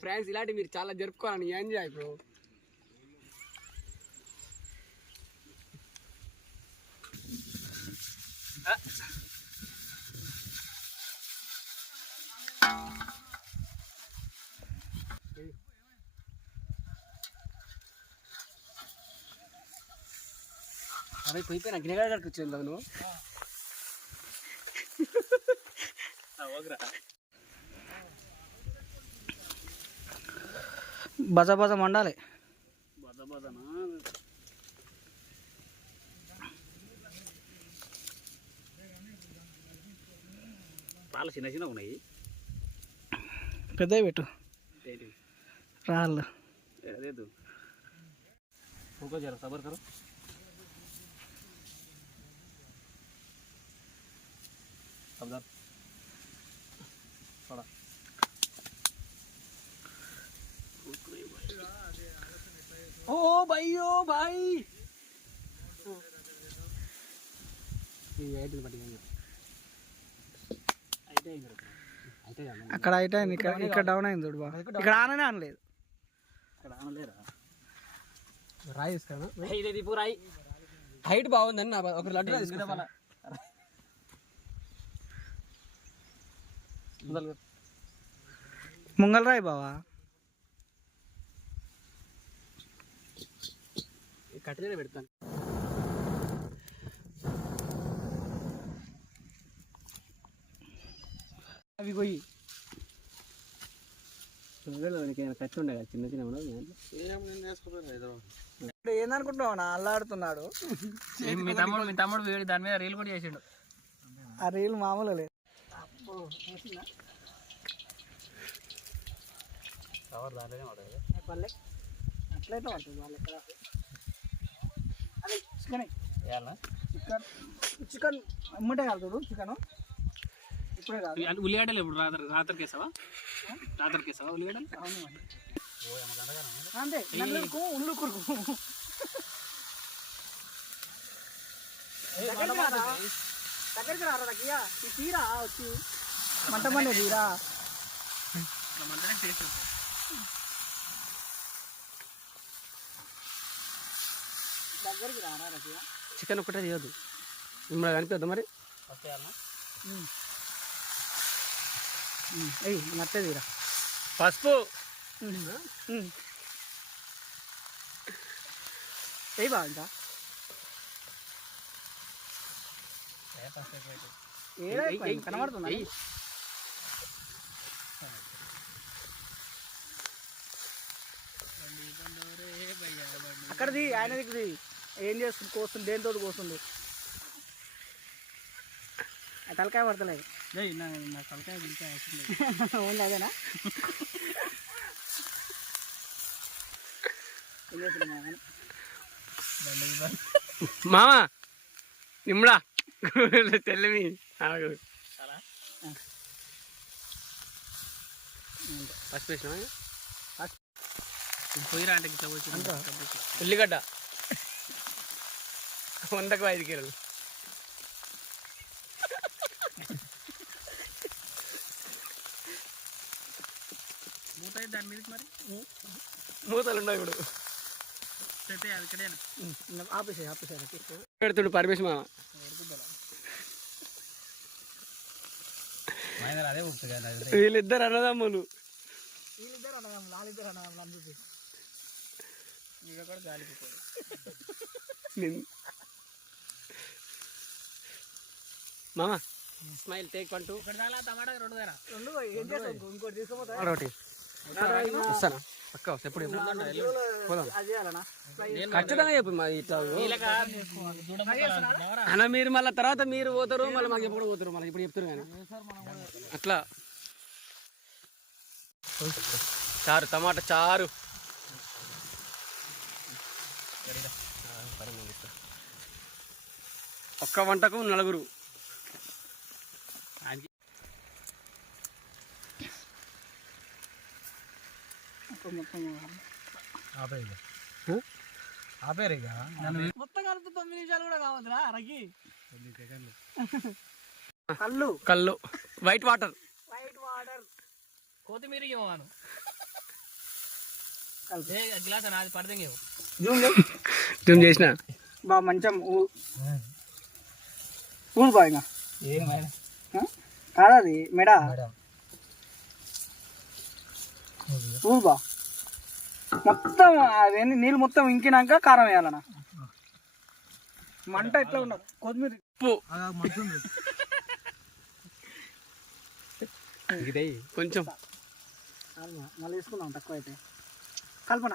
Friends ఇలాంటి మీరు చాలా జరుపుకోవాలని ఎంజాయ్ బ్రో అరే పోయిపోయినా గిన్నెగా కూర్చోండి నువ్వు బజ బజ మండాలి. బజ బజనా రాళ్ళు చిన్న చిన్న ఉన్నాయి. పెద్దవి పెట్టు. రాళ్ళు. లేదు. జర సబర్ కరు సబ్దార్ ओ भाई ओ भाई ये ऐड पड़ी है అయితే అయితే అక్కడ అయితే ఇక్కడ ఇక్కడ డౌన్ అయింది చూడు బా ఇక్కడ ఆననే అనలేదు ఇక్కడ అనలేరా రాయి ఇస్తాను ఇది దీపు రాయి హైట్ బాగుందని నా ఒక లడ్డు రాయి తీసుకుంటా. మొదలు పెట్టు. ముంగల్ రాయి బావా ఈ కట్టెనే పెడతాను. అవి కొయ్యి ఖర్చు ఉండే చిన్న చిన్న ఏందనుకుంటున్నావు? నా అల్లాడుతున్నాడు మీ తమ్ముడు మీ తమ్ముడు వీడి దాని మీద రీల్ కూడా చేసిండు. ఆ రీల్ మామూలు లేదు. కవర్ దాంట్లోనే పడదు అట్లయితే పడుతుంది వాళ్ళు చికెన్. చికెన్ చికెన్ అమ్మటే కాదు చికెన్. ఇప్పుడే కాదు. ఉల్లిగడ్డలు ఇప్పుడు రాత్రి రాత్రికి వేసావా రాత్రికి వేసావా ఉల్లిగడ్డలు? అంతే నల్లుకు ఉల్లు కురుకు దగ్గరికి రారా? రకియా ఈ తీరా వచ్చి? మంట మండే తీరా? మంటనే టేస్ట్ దగ్గరికి రారా రకియా చికెన్ ఒకటే తీయద్దు. మిమ్మల్ని కనిపిద్దా మరి? ఏయ్ మట్టే తీరా పసుపు. ఏయ్ ఇంకా. ఏడా ఎక్కువ? కనబడుతుందా? అక్కడది ఆయన దగ్గరది ఏం చేస్తుంది? కోస్తుంది. దేనితో కోస్తుంది? తలకాయ పడతలేదు. నా తలకాయ ఓన్లీ అదేనా? మామ? మామ నిమ్లా తెల్లమి ఆగు. పసుపు వేసినా పోయిరా అంటే ఇట్లా వచ్చి ఉల్లిగడ్డ. వందకు ఐదు కిలోలు. మూత దాని మీద మరి? మూతలు ఉండవు ఇప్పుడు అది ఇక్కడేనా? ఆపేసే ఆపేసే పెడుతుడు పరమేశ్ మామ. వీళ్ళిద్దరు అన్నదమ్ములు. వీళ్ళిద్దరు అన్నదమ్ములు వాళ్ళిద్దరు నిన్- మామ smile take one two tomato రెండు రెండు ఏం ఇంకోటి తీసుకోపోతా. ఒకటి. ఎప్పుడు పోదాం. అది చేయాలనా? ఖచ్చితంగా చెప్పు మా ఇట్లా అన్న మీరు మళ్ళీ తర్వాత మీరు పోతారు మళ్ళీ మాకు ఎప్పుడు పోతారు మళ్ళీ ఇప్పుడు చెప్తారు కానీ అట్లా. చారు టమాటా చారు. ఒక్క వంటకు నలుగురు. ఆపేరు ఇక. నన్ను మొత్తం కలిపి తొమ్మిది నిమిషాలు కూడా కావద్దురా రగి కళ్ళు. కళ్ళు. White water. White water. కొత్తిమీర ఇవ్వను. గ్లాస్? నాది పడదంగేవు జూమ్ చేసిన? బా మంచం ఊ- ఊరు బా ఇంకా. ఏం ఆ? కాదా అది? మెడ? ఊరు బా. మొత్తం అవన్నీ నీళ్ళు మొత్తం ఇంకినాక కారం వేయాలన్నా మంట ఎట్లా ఉండదు కొత్తిమీర. కొంచెం. మళ్ళీ వేసుకుందాం తక్కువ అయితే. కల్పన.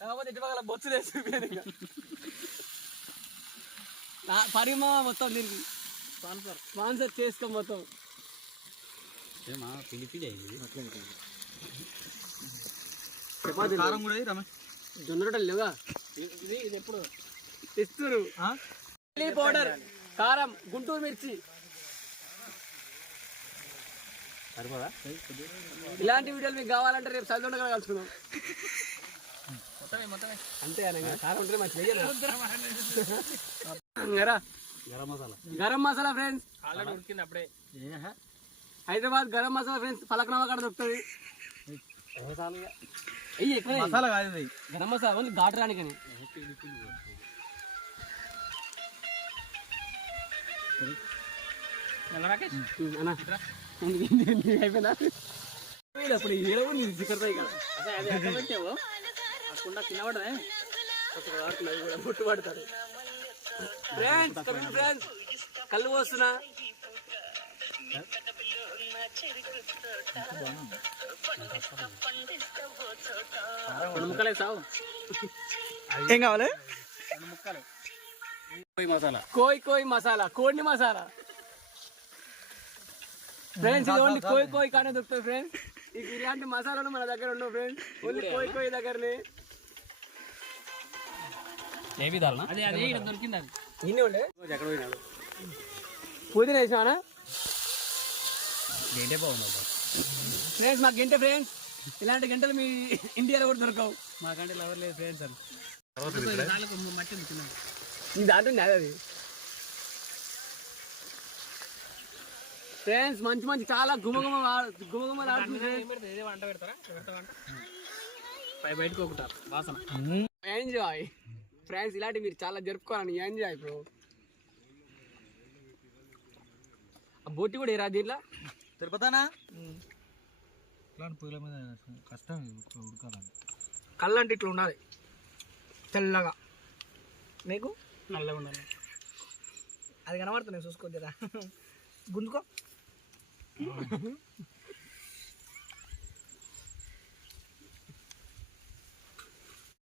కాకపోతే ఇటు పక్కల బొచ్చు పరిమా మొత్తం దీనికి స్పాన్సర్ స్పాన్సర్ చేసుకో మొత్తం. ఏమా? పిలి పిలి అయింది. చపాతీలు. కారం కూడా వేయి రమేష్. జొన్న రొట్టెలు లేవుగా? ఇది ఇది ఎప్పుడు? తెస్తురు? చిల్లీ పౌడర్ కారం గుంటూరు మిర్చి. సరిపోదా? ఇలాంటి వీడియోలు మీకు కావాలంటే రేపు చదువు కలుసుకుందాం. అంతే కారం ఉంటే మంచి గరం మసాలా. గరం మసాలా ఫ్రెండ్స్ ఆల్రెడీ ఉడికింది అప్పుడే. హైదరాబాద్ గరం మసాలా ఫ్రెండ్స్ పలకనవ కాడ దొరుకుతుంది. మసాలా కాదు గరం మసాలా ఓన్లీ ఘాటు రానికని అన్నా. అయిపోయిందా అప్పుడు ఏడవు నీ చిక్కడతాయి కదా అదే అక్కడ కింద పడదే ముట్టు పడతారు ఫ్రెండ్స్ ఫ్రెండ్స్ కళ్ళు పోస్తున్నా రెండు ముక్కలే సావు. ఏం కావాలి? పోయి మసాలా. కోయ్ కోయ్ మసాలా కోడిని మసాలా. ఫ్రెండ్స్ ఇది ఓన్లీ కోయ్ కోయ్ కానీ దొరుకుతుంది ఫ్రెండ్స్. ఇది ఇలాంటి మసాలాలు మన దగ్గర ఉండవు ఫ్రెండ్స్. ఓన్లీ కోయ్ కోయ్ దగ్గరనే. ఏ విధాలనా? అదే అదే ఇక్కడ దొరికింది అది. ఇన్ని ఉండే? ఎక్కడ పోయినాడు? పుదీనా వేసామనా ఏంటే బాగుంది ఫ్రెండ్స్ మాకు గంట ఫ్రెండ్స్. ఇలాంటి గంటలు మీ ఇండియాలో కూడా దొరకవు. మాకంటే లవర్ లేదు ఫ్రెండ్స్ అని. ఈ దాంట్లో అది. ఫ్రెండ్స్ మంచి మంచి చాలా గుమగుమ ఆడుతుంది వంట పెడతారా? పై బయటకు ఒకటారు వాసన. ఎంజాయ్ ఫ్రెండ్స్ ఇలాంటి మీరు చాలా జరుపుకోవాలని ఎంజాయ్ బ్రో ఆ బొట్టి కూడా ఏరా దీంట్లో? తిరుపతానా? ఇట్లాంటి పొయ్యిల మీద కష్టం ఉడకాలని కళ్ళు అంటే ఇట్లా ఉండాలి. తెల్లగా. నీకు? నల్లగా ఉండాలి. అది కనబడుతుంది చూసుకో జరా. గుంజుకో.